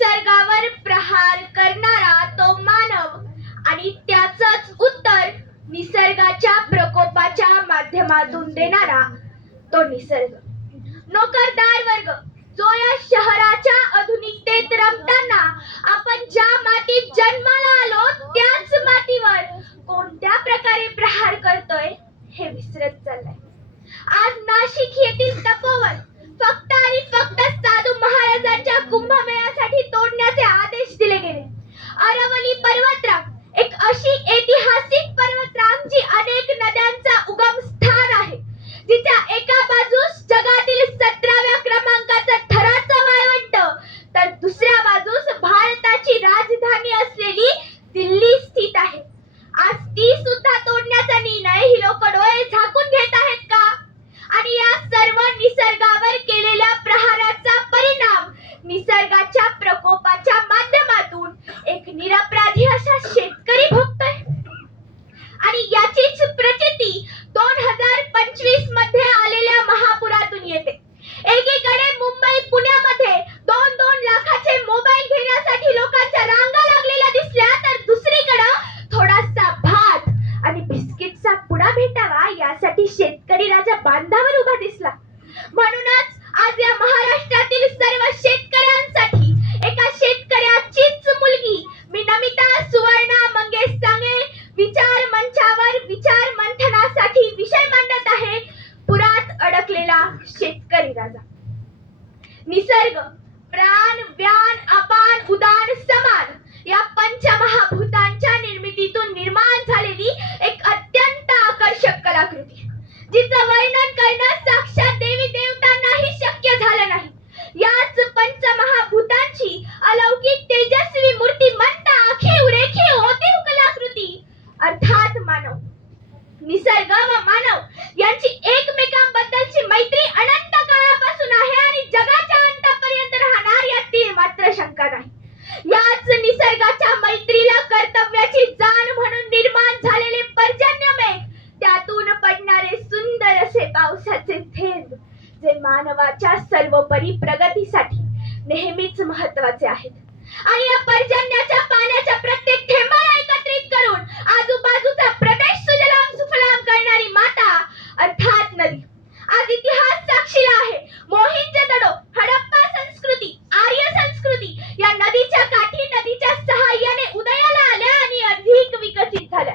निसर्गावर प्रहार करणारा तो मानव आणि त्याचंच उत्तर निसर्गाच्या प्रकोपाच्या माध्यमातून देणारा तो निसर्ग. नोकरदार वर्ग जो या शहराच्या आधुनिकतेत रमताना आपण ज्या मातीत जन्माला आलो त्याच मातीवर कोणत्या प्रकारे प्रहार करतोय हे विसरत चाललाय. आज नाशिक येथील तपोवन फक्त आणि फक्त साधू महाराजांच्या कुंभमेळ्यासाठी तोडण्याचे आदेश दिले गेले. अरवली पर्वतरांग एक अशी ऐतिहासिक पर्वतरांग जी अनेक नद्यांचा उगम स्थान आहे, जिच्या एका बाजूस जगातील 17व्या क्रमांकाचं थराचं वाळवंट तर दुसऱ्या बाजूस भारताची राजधानी असलेली दिल्ली स्थित आहे. आज ती सुद्धा तोडण्याचा निर्णय ही लोक डोळे झाकून घेत आहेत का? आणि या सर्व निसर्गावर केलेल्या प्रहाराचा परिणाम निसर्गाच्या प्रकोपाच्या माध्यमातून एक निरपराधी असा शेतकरी भोगतोय. आणि याचीच प्रचिती 2025 मध्ये आलेल्या महापुरातून येते. एकीकडे मुंबई पुण्यामध्ये 2-2 लाखाचे मोबाईल घेण्यासाठी लोकांच्या रांगा लागलेल्या दिसल्या, तर दुसरीकडे थोडासा भात आणि बिस्किटचा पुडा भेटावा यासाठी शेतकरी राजा बांधावर उभा दिसला. म्हणूनच आज या महाराष्ट्रातील सर्व शेतकऱ्यांसाठी एका शेतकऱ्याचीच मुलगी मी नमिता सुवर्णा मंगेश सांगे विचार मंचावर विचार मंथनासाठी विषय मांडत आहे, पुरात अडकलेला शेतकरी राजा. निसर्ग प्राण व्यान अपान उदान समान या पंचमहाभूतांच्या निर्मितीतून निर्माण झालेली एक अत्यंत आकर्षक कलाकृती, जिचं वर्णन करणं साक्षात देवी देवतांनाही शक्य झालं नाही. याच पंचमहाभूतांची अलौकिक तेजस्वी मूर्तिमंत आखीव रेखीव ओतीव कलाकृती अर्थात मानव. निसर्ग व मानव यांची एकमेकांबद्दलची मैत्री अनंत काळापासून आहे आणि जगाच्या अंतापर्यंत राहणार यात मात्र शंका नाही. याच निसर्गाच्या मैत्रीला कर्तव्याची जाण म्हणून निर्माण झालेले पर्जन्यमेघ, त्यातून पडणारे सुंदर असे पावसाचे थेंब जे मानवाच्या सर्वोपरी प्रगतीसाठी नेहमीच महत्त्वाचे आहेत. आणि या पर्जन्याच्या पाण्याच्या प्रत्येक थेंबाला एकत्रित करून आजूबाजूचा प्रदेश सुजलाम सुफलाम करणारी माता अर्थात नदी. आज इतिहास साक्षीला आहे. मोहिंजोदडो, हडप्पा संस्कृती, आर्य संस्कृती या नदीच्या काठी नदीच्या सहाय्याने उदयाला आल्या आणि अधिक विकसित झाल्या.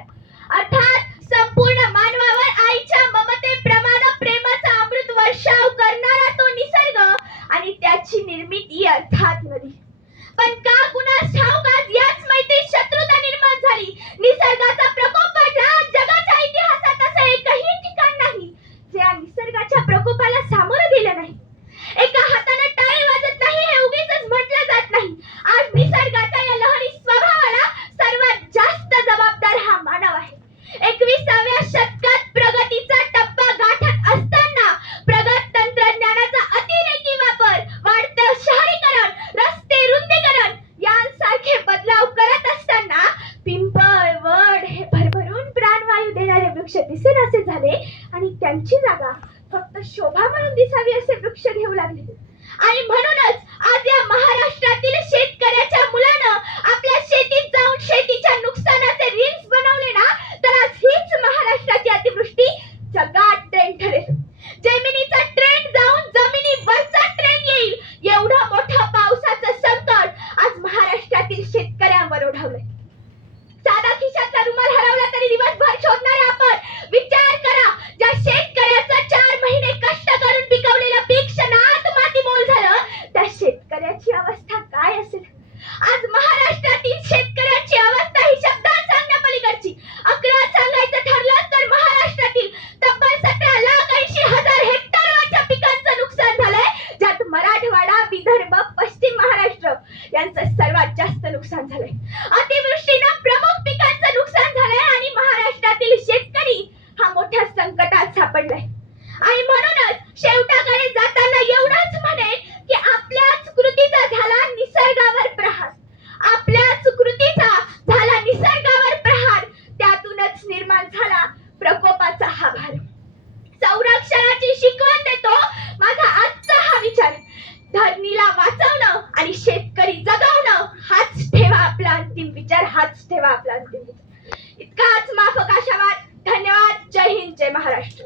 अर्थात संपूर्ण मानवावर आईच्या ममतेप्रमाणे प्रेमाचा अमृत वर्षाव करणारा तो निसर्ग आणि त्याची निर्मिती अर्थात नदी. पण का कुणास ठाऊक आज याच मैत्रीत शत्रुता निर्माण झाली. निसर्गाचा प्रकोप वाढला. जगाच्या इतिहासात असं एकही ठिकाण नाही जे या निसर्गाच्या प्रकोपाला सामोरं गेलं नाही. एका हाताने टाळी वाजत नाही हे उगीचच म्हटलं जात नाही. आज निसर्गाच्या या लहरी स्वभावाला सर्वात जास्त जबाबदार हा मानव आहे. 21व्या शतकात प्रगतीचा टप्पा गाठत असताना प्रगत तंत्रज्ञानाचा अतिरेकी वापर, वाढतं शहरीकरण, रस्ते रुंदीकरण यांसारखे बदलाव करत असताना पिंपळ वड हे भरभरून प्राणवायू देणारे वृक्ष दिसेनासे झाले आणि त्यांची जागा फक्त शोभा म्हणून दिसावी असे वृक्ष घेऊ लागले. आणि म्हणूनच आज या महाराष्ट्रातील शेतकऱ्याच्या मुलानं आपल्या शेतीत जाऊन शेतीच्या नुकसानाचे रील्स बनवले ना, तर आज हीच महाराष्ट्राची अतिवृष्टी जगात ट्रेंड ठरेल. जमिनीचा ट्रेंड जाऊन जमिनीवरचा ट्रेंड येईल एवढं मोठं पावसाचं संकट आज महाराष्ट्रातील शेतकऱ्यांवर ओढवलंय. साधा खिशातला रुमाल हरवला तरी दिवसभर शोधणारे आपण. विचार करा, ज्या शेतकऱ्याचं 4 महिने कष्ट करून पिकवलेलं पीक क्षणात मातीमोल झालं, त्या शेतकऱ्याची अवस्था काय असेल? आज महाराष्ट्रातील शेतकऱ्याची अवस्था ही शब्दात सांगण्यापलीकडची. 11 सांगायचं ठरलं तर महाराष्ट्रातील तब्बल 17,80,000 हेक्टरवरच्या पिकांचं नुकसान झालंय, ज्यात मराठवाडा, विदर्भ, पश्चिम महाराष्ट्र यांचं सर्वात जास्त नुकसान झालंय. अतिवृष्टीनं प्रमुख पिकांचं नुकसान झालंय आणि महाराष्ट्रातील शेतकरी हा मोठ्या संकटात सापडलाय. आणि म्हणूनच शेवटाकडे जाताना एवढंच म्हणेन की आपल्याच कृतीचा झाला निसर्गावर प्रहार. आपल्याच कृतीचा झाला निसर्गावर प्रहार. त्यातूनच निर्माण झाला प्रकोपाचा हा भार. संरक्षणाची शिकवण देतो माझा आजचा हा विचार. धरणीला वाचवणं आणि शेतकरी जगवणं हाच ठेवा आपला अंतिम विचार, हाच ठेवा आपला अंतिम विचार. इतकाच माफक आशावाद. धन्यवाद. जय हिंद, जय महाराष्ट्र.